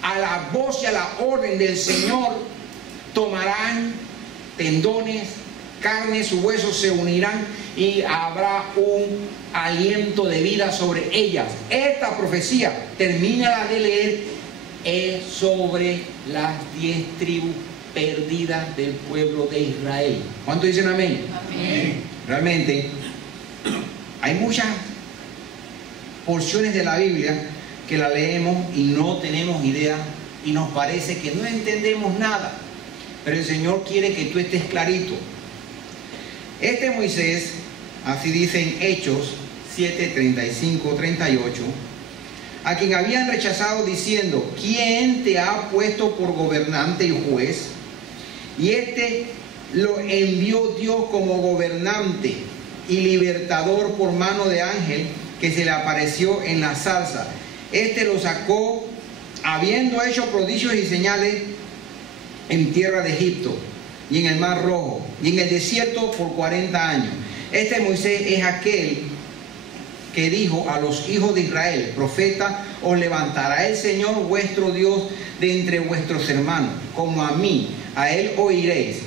A la voz y a la orden del Señor tomarán tendones, carne, sus huesos se unirán y habrá un aliento de vida sobre ellas. Esta profecía, termina de leer, es sobre las 10 tribus perdidas del pueblo de Israel. ¿Cuántos dicen amén? Amén. Realmente hay muchas porciones de la Biblia que la leemos y no tenemos idea y nos parece que no entendemos nada, pero el Señor quiere que tú estés clarito. Este Moisés, así dicen Hechos 7, 35, 38, a quien habían rechazado diciendo: ¿quién te ha puesto por gobernante y juez? Y este lo envió Dios como gobernante y libertador por mano de ángel que se le apareció en la zarza. Este lo sacó habiendo hecho prodigios y señales en tierra de Egipto y en el mar Rojo y en el desierto por 40 años. Este Moisés es aquel que dijo a los hijos de Israel: profeta os levantará el Señor vuestro Dios de entre vuestros hermanos, como a mí, a él oiréis.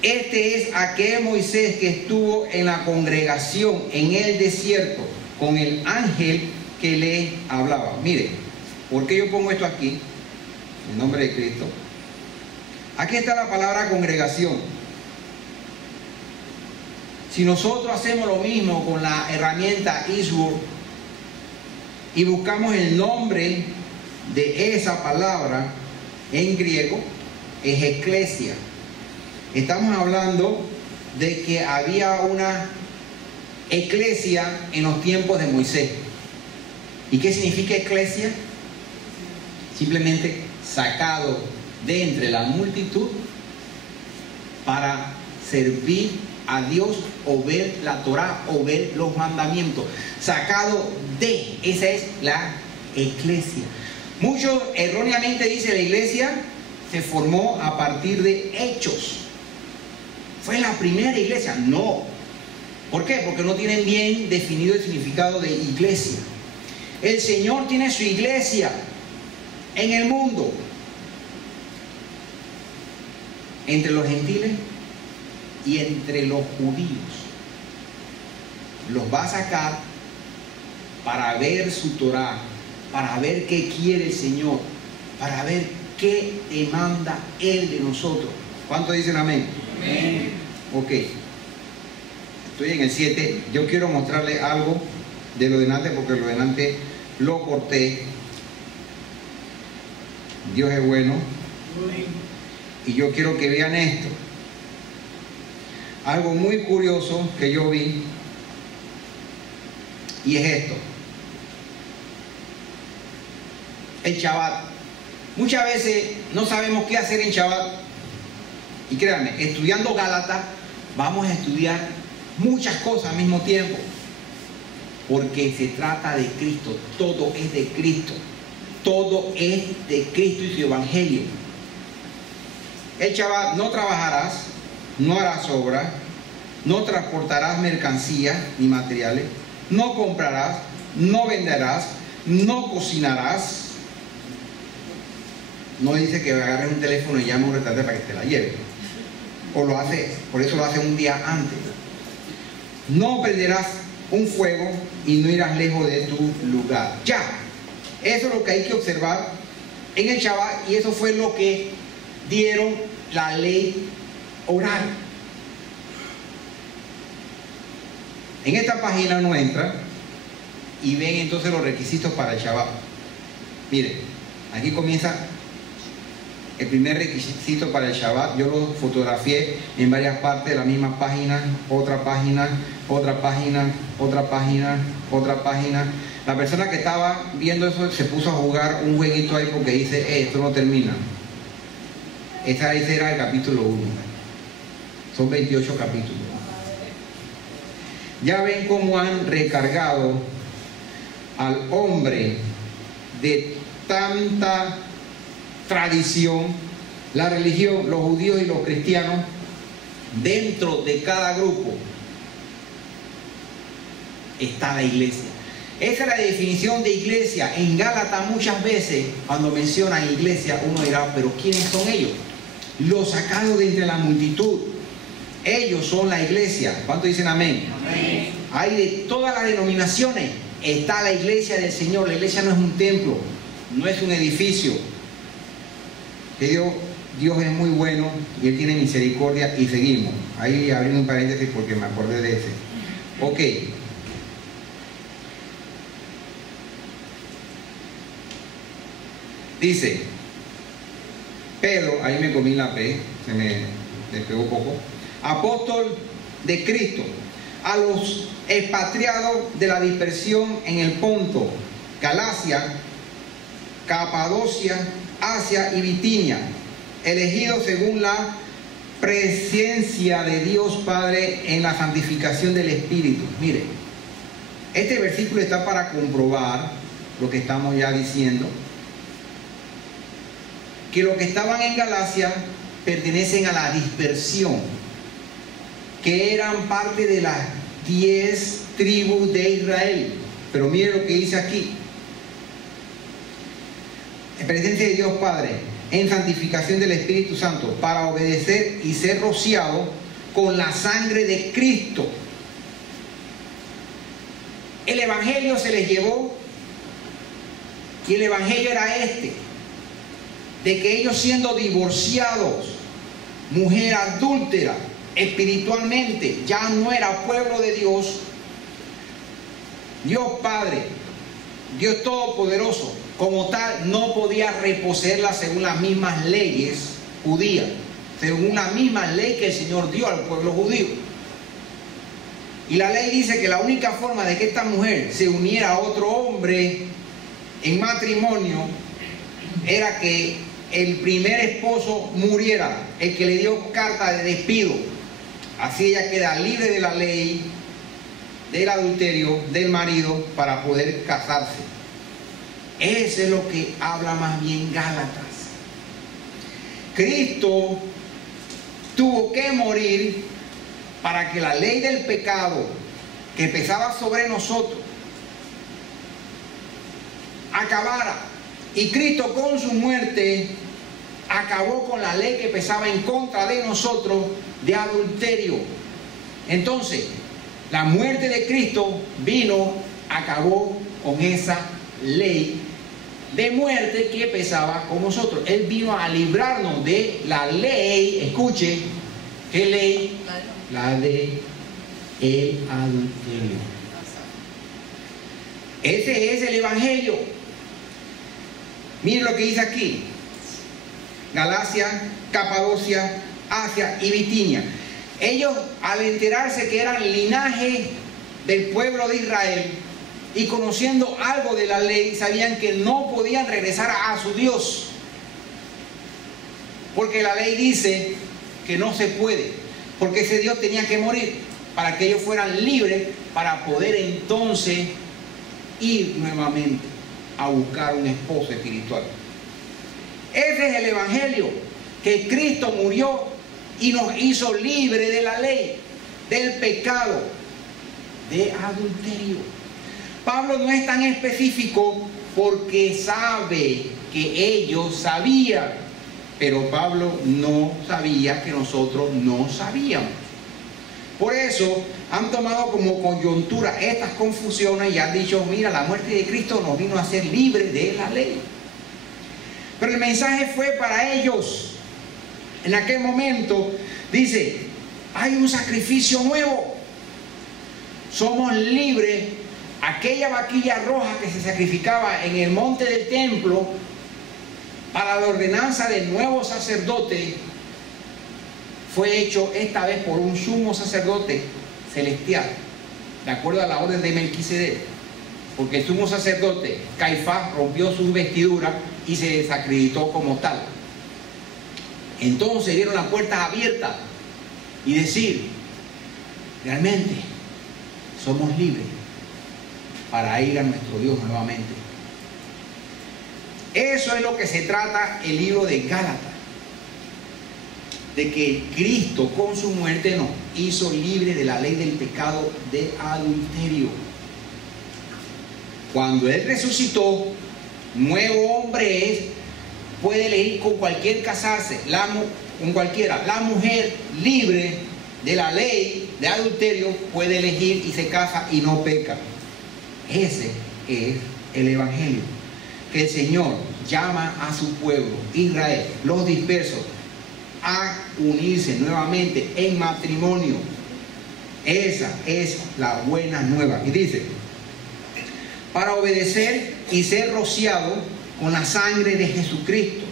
Este es aquel Moisés que estuvo en la congregación en el desierto con el ángel que le hablaba. Mire, ¿por qué yo pongo esto aquí? En nombre de Cristo. Aquí está la palabra congregación. Si nosotros hacemos lo mismo con la herramienta Eastword y buscamos el nombre de esa palabra en griego, es eclesia. Estamos hablando de que había una eclesia en los tiempos de Moisés. ¿Y qué significa eclesia? Simplemente sacado de entre la multitud para servir a Dios o ver la Torá o ver los mandamientos. Sacado de, esa es la eclesia. Muchos erróneamente dicen la iglesia se formó a partir de Hechos. Fue la primera iglesia. No. ¿Por qué? Porque no tienen bien definido el significado de iglesia. El Señor tiene su iglesia en el mundo, entre los gentiles y entre los judíos. Los va a sacar para ver su Torá, para ver qué quiere el Señor, para ver qué demanda Él de nosotros. ¿Cuántos dicen amén? Amén. Ok. Estoy en el 7. Yo quiero mostrarle algo de lo delante, porque lo delante lo corté. Dios es bueno. Y yo quiero que vean esto. Algo muy curioso que yo vi. Y es esto. El Shabbat. Muchas veces no sabemos qué hacer en Shabbat. Y créanme, estudiando Gálatas, vamos a estudiar muchas cosas al mismo tiempo. Porque se trata de Cristo. Todo es de Cristo. Todo es de Cristo y su evangelio. El Shabbat: no trabajarás, no harás obra, no transportarás mercancías ni materiales, no comprarás, no venderás, no cocinarás. No dice que agarres un teléfono y llame a un restaurante para que te la lleve. O lo hace, por eso lo hace un día antes. No prenderás un fuego y no irás lejos de tu lugar. Ya, eso es lo que hay que observar en el Shabbat, y eso fue lo que dieron la ley oral. En esta página uno entra y ven entonces los requisitos para el Shabbat. Miren, aquí comienza el primer requisito para el Shabbat. Yo lo fotografié en varias partes de la misma página, otra página, otra página, otra página, otra página. La persona que estaba viendo eso se puso a jugar un jueguito ahí porque dice, esto no termina. Ese era el capítulo 1. Son 28 capítulos. Ya ven cómo han recargado al hombre de tanta tradición, la religión, los judíos y los cristianos. Dentro de cada grupo está la iglesia. Esa es la definición de iglesia. En Gálatas muchas veces cuando mencionan iglesia uno dirá, pero ¿quiénes son ellos? Los sacados de entre la multitud. Ellos son la iglesia. ¿Cuántos dicen amén? Amén. Hay de todas las denominaciones está la iglesia del Señor. La iglesia no es un templo, no es un edificio. Que Dios es muy bueno y Él tiene misericordia. Y seguimos. Ahí abrí un paréntesis porque me acordé de ese. Ok. Dice Pedro, ahí me comí la P, se me despegó poco. Apóstol de Cristo, a los expatriados de la dispersión en el Ponto, Galacia, Capadocia, Asia y Bitinia, elegidos según la presencia de Dios Padre en la santificación del Espíritu. Mire, este versículo está para comprobar lo que estamos ya diciendo, que los que estaban en Galacia pertenecen a la dispersión, que eran parte de las 10 tribus de Israel. Pero mire lo que dice aquí: en presencia de Dios Padre, en santificación del Espíritu Santo, para obedecer y ser rociado con la sangre de Cristo. El evangelio se les llevó, y el evangelio era este: de que ellos, siendo divorciados, mujer adúltera, espiritualmente ya no era pueblo de Dios, Dios Padre, Dios Todopoderoso, como tal, no podía reposeerla según las mismas leyes judías, según la misma ley que el Señor dio al pueblo judío. Y la ley dice que la única forma de que esta mujer se uniera a otro hombre en matrimonio era que el primer esposo muriera, el que le dio carta de despido. Así ella queda libre de la ley, del adulterio, del marido, para poder casarse. Eso es lo que habla más bien Gálatas. Cristo tuvo que morir para que la ley del pecado que pesaba sobre nosotros acabara. Y Cristo con su muerte acabó con la ley que pesaba en contra de nosotros de adulterio. Entonces, la muerte de Cristo vino, acabó con esa ley de muerte que pesaba con nosotros. Él vino a librarnos de la ley. Escuche, ¿qué ley? La de el adulterio. Ese es el evangelio. Miren lo que dice aquí: Galacia, Capadocia, Asia y Bitinia. Ellos, al enterarse que eran linaje del pueblo de Israel y conociendo algo de la ley, sabían que no podían regresar a su Dios, porque la ley dice que no se puede, porque ese Dios tenía que morir para que ellos fueran libres, para poder entonces ir nuevamente a buscar un esposo espiritual. Ese es el evangelio, que Cristo murió y nos hizo libres de la ley, del pecado, de adulterio. Pablo no es tan específico porque sabe que ellos sabían, pero Pablo no sabía que nosotros no sabíamos. Por eso han tomado como coyuntura estas confusiones y han dicho: mira, la muerte de Cristo nos vino a hacer libres de la ley. Pero el mensaje fue para ellos. En aquel momento dice: hay un sacrificio nuevo. Somos libres. Aquella vaquilla roja que se sacrificaba en el monte del templo para la ordenanza del nuevo sacerdote fue hecho esta vez por un sumo sacerdote celestial, de acuerdo a la orden de Melquisedec, porque el sumo sacerdote Caifás rompió sus vestiduras y se desacreditó como tal. Entonces dieron las puertas abiertas y decir: realmente somos libres para ir a nuestro Dios nuevamente. Eso es lo que se trata el libro de Gálatas, de que Cristo con su muerte nos hizo libre de la ley del pecado de adulterio. Cuando Él resucitó, nuevo hombre es, puede elegir con cualquier casarse, con cualquiera. La mujer libre de la ley de adulterio puede elegir y se casa y no peca. Ese es el evangelio, que el Señor llama a su pueblo, Israel, los dispersos, a unirse nuevamente en matrimonio. Esa es la buena nueva. Y dice: para obedecer y ser rociado con la sangre de Jesucristo,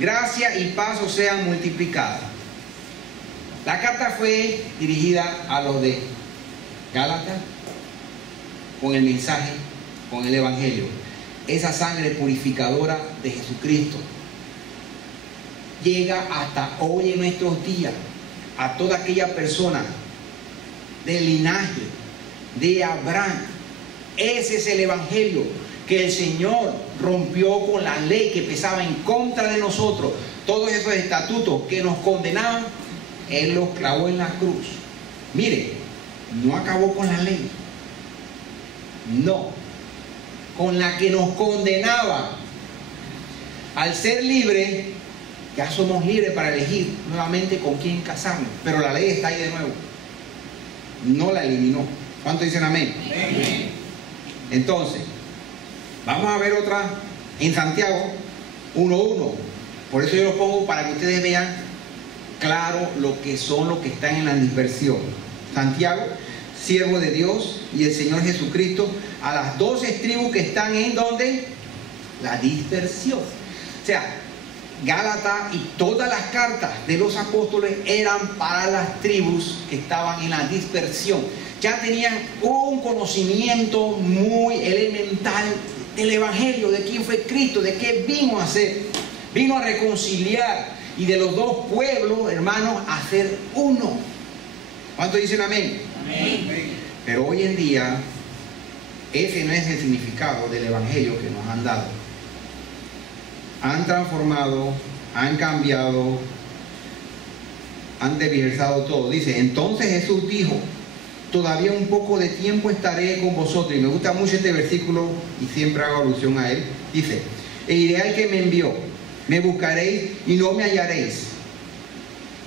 gracia y paz os sean multiplicadas. La carta fue dirigida a los de Gálatas con el mensaje, con el evangelio. Esa sangre purificadora de Jesucristo llega hasta hoy en nuestros días a toda aquella persona del linaje de Abraham. Ese es el evangelio, que el Señor rompió con la ley que pesaba en contra de nosotros. Todos esos estatutos que nos condenaban, Él los clavó en la cruz. Mire, no acabó con la ley, no, con la que nos condenaba. Al ser libre, ya somos libres para elegir nuevamente con quién casarnos, pero la ley está ahí de nuevo, no la eliminó. ¿Cuántos dicen amén? Amén. Entonces, vamos a ver otra en Santiago 1:1. Por eso yo lo pongo para que ustedes vean claro lo que son los que están en la dispersión. Santiago, siervo de Dios y el Señor Jesucristo, a las 12 tribus que están en donde la dispersión. O sea, Gálatas y todas las cartas de los apóstoles eran para las tribus que estaban en la dispersión. ya tenían un conocimiento muy elemental del Evangelio, de quién fue Cristo, de qué vino a hacer. Vino a reconciliar y de los dos pueblos, hermanos, a hacer uno. ¿Cuántos dicen amén? Amén. Pero hoy en día, ese no es el significado del Evangelio que nos han dado. Han transformado, han cambiado, han tergiversado todo. Dice, entonces Jesús dijo, todavía un poco de tiempo estaré con vosotros. Y me gusta mucho este versículo y siempre hago alusión a él. Dice, e iré al que me envió, me buscaréis y no me hallaréis.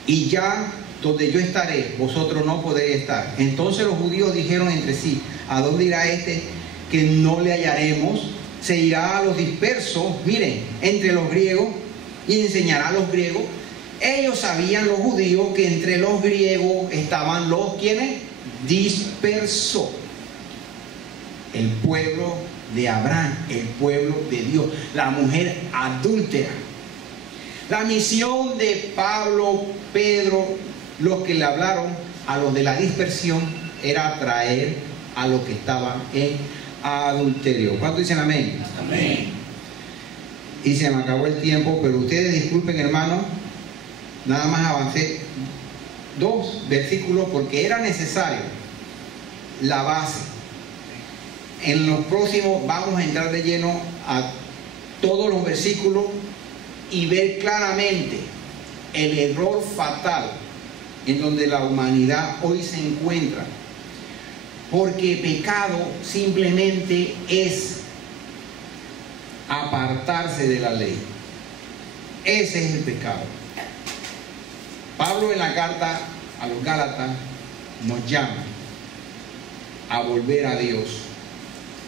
Y ya donde yo estaré, vosotros no podéis estar. Entonces los judíos dijeron entre sí, ¿a dónde irá este que no le hallaremos? Se irá a los dispersos, miren, entre los griegos, y enseñará a los griegos. Ellos sabían, los judíos, que entre los griegos estaban los, ¿quiénes? Dispersos. El pueblo de Abraham, el pueblo de Dios, la mujer adúltera. La misión de Pablo, Pedro, los que le hablaron a los de la dispersión, era traer a los que estaban en adulterio. ¿Cuántos dicen amén? Amén. Y se me acabó el tiempo, pero ustedes disculpen, hermanos, nada más avancé 2 versículos porque era necesario la base. En los próximos vamos a entrar de lleno a todos los versículos y ver claramente el error fatal en donde la humanidad hoy se encuentra. Porque pecado simplemente es apartarse de la ley. Ese es el pecado. Pablo en la carta a los Gálatas nos llama a volver a Dios.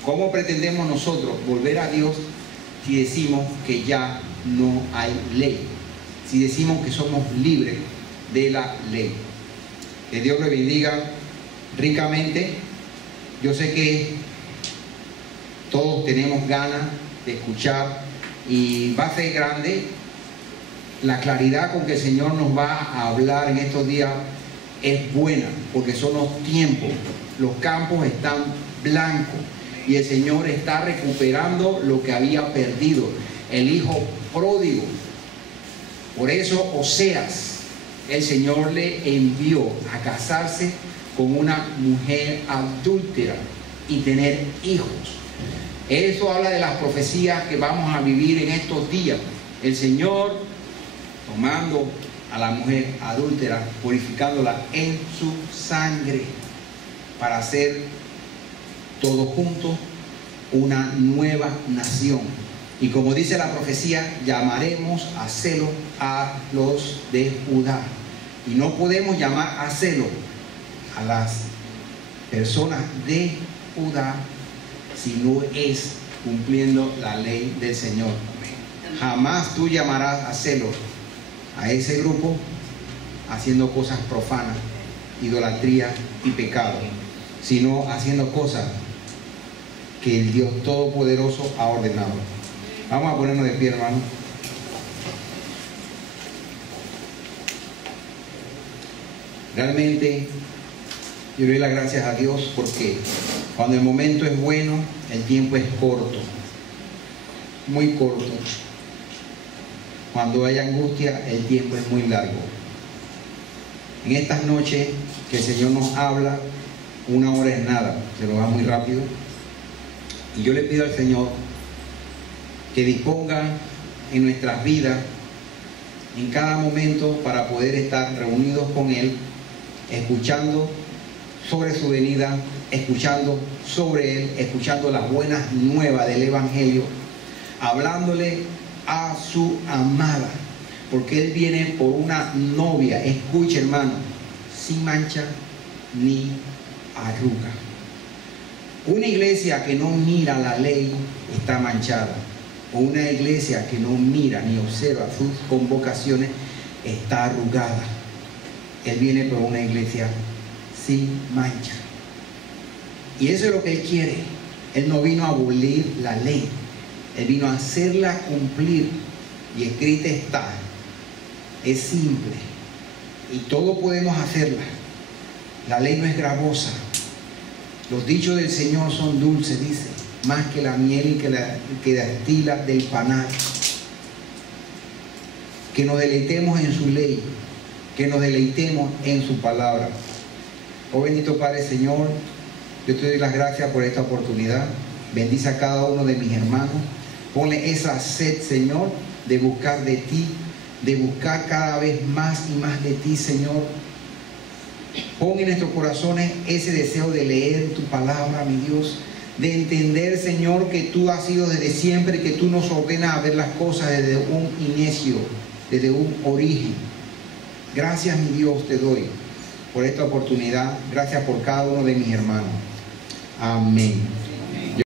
¿Cómo pretendemos nosotros volver a Dios si decimos que ya no hay ley? Si decimos que somos libres de la ley. Que Dios le bendiga ricamente. Yo sé que todos tenemos ganas de escuchar y va a ser grande la claridad con que el Señor nos va a hablar en estos días. Es buena porque son los tiempos, los campos están blancos y el Señor está recuperando lo que había perdido, el hijo pródigo. Por eso Oseas, el Señor le envió a casarse con una mujer adúltera y tener hijos. Eso habla de las profecías que vamos a vivir en estos días. El Señor tomando a la mujer adúltera, purificándola en su sangre para hacer todos juntos una nueva nación. Y como dice la profecía, llamaremos a celo a los de Judá. Y no podemos llamar a celo a las personas de Judá si no es cumpliendo la ley del Señor. Jamás tú llamarás a celo a ese grupo haciendo cosas profanas, idolatría y pecado, sino haciendo cosas que el Dios Todopoderoso ha ordenado. Vamos a ponernos de pie, hermano. Realmente yo doy las gracias a Dios porque cuando el momento es bueno, el tiempo es corto, muy corto. Cuando hay angustia, el tiempo es muy largo. En estas noches que el Señor nos habla, 1 hora es nada, se nos va muy rápido. Y yo le pido al Señor que disponga en nuestras vidas, en cada momento, para poder estar reunidos con Él, escuchando sobre su venida, escuchando sobre Él, escuchando las buenas nuevas del Evangelio, hablándole a su amada, porque Él viene por una novia, escuche hermano, sin mancha ni arruga. Una iglesia que no mira la ley está manchada, o una iglesia que no mira ni observa sus convocaciones está arrugada. Él viene por una iglesia sin mancha. Y eso es lo que Él quiere. Él no vino a abolir la ley, Él vino a hacerla cumplir. Y escrita está. Es simple y todos podemos hacerla. La ley no es gravosa, Los dichos del Señor son dulces, dice, más que la miel y que destila del panal. Que nos deleitemos en su ley, que nos deleitemos en su palabra. Oh bendito Padre Señor, yo te doy las gracias por esta oportunidad. Bendice a cada uno de mis hermanos. Ponle esa sed, Señor, de buscar de ti, de buscar cada vez más y más de ti, Señor. Pon en nuestros corazones ese deseo de leer tu palabra, mi Dios, de entender, Señor, que tú has sido desde siempre, que tú nos ordenas a ver las cosas desde un inicio, desde un origen. Gracias, mi Dios, te doy por esta oportunidad. Gracias por cada uno de mis hermanos. Amén.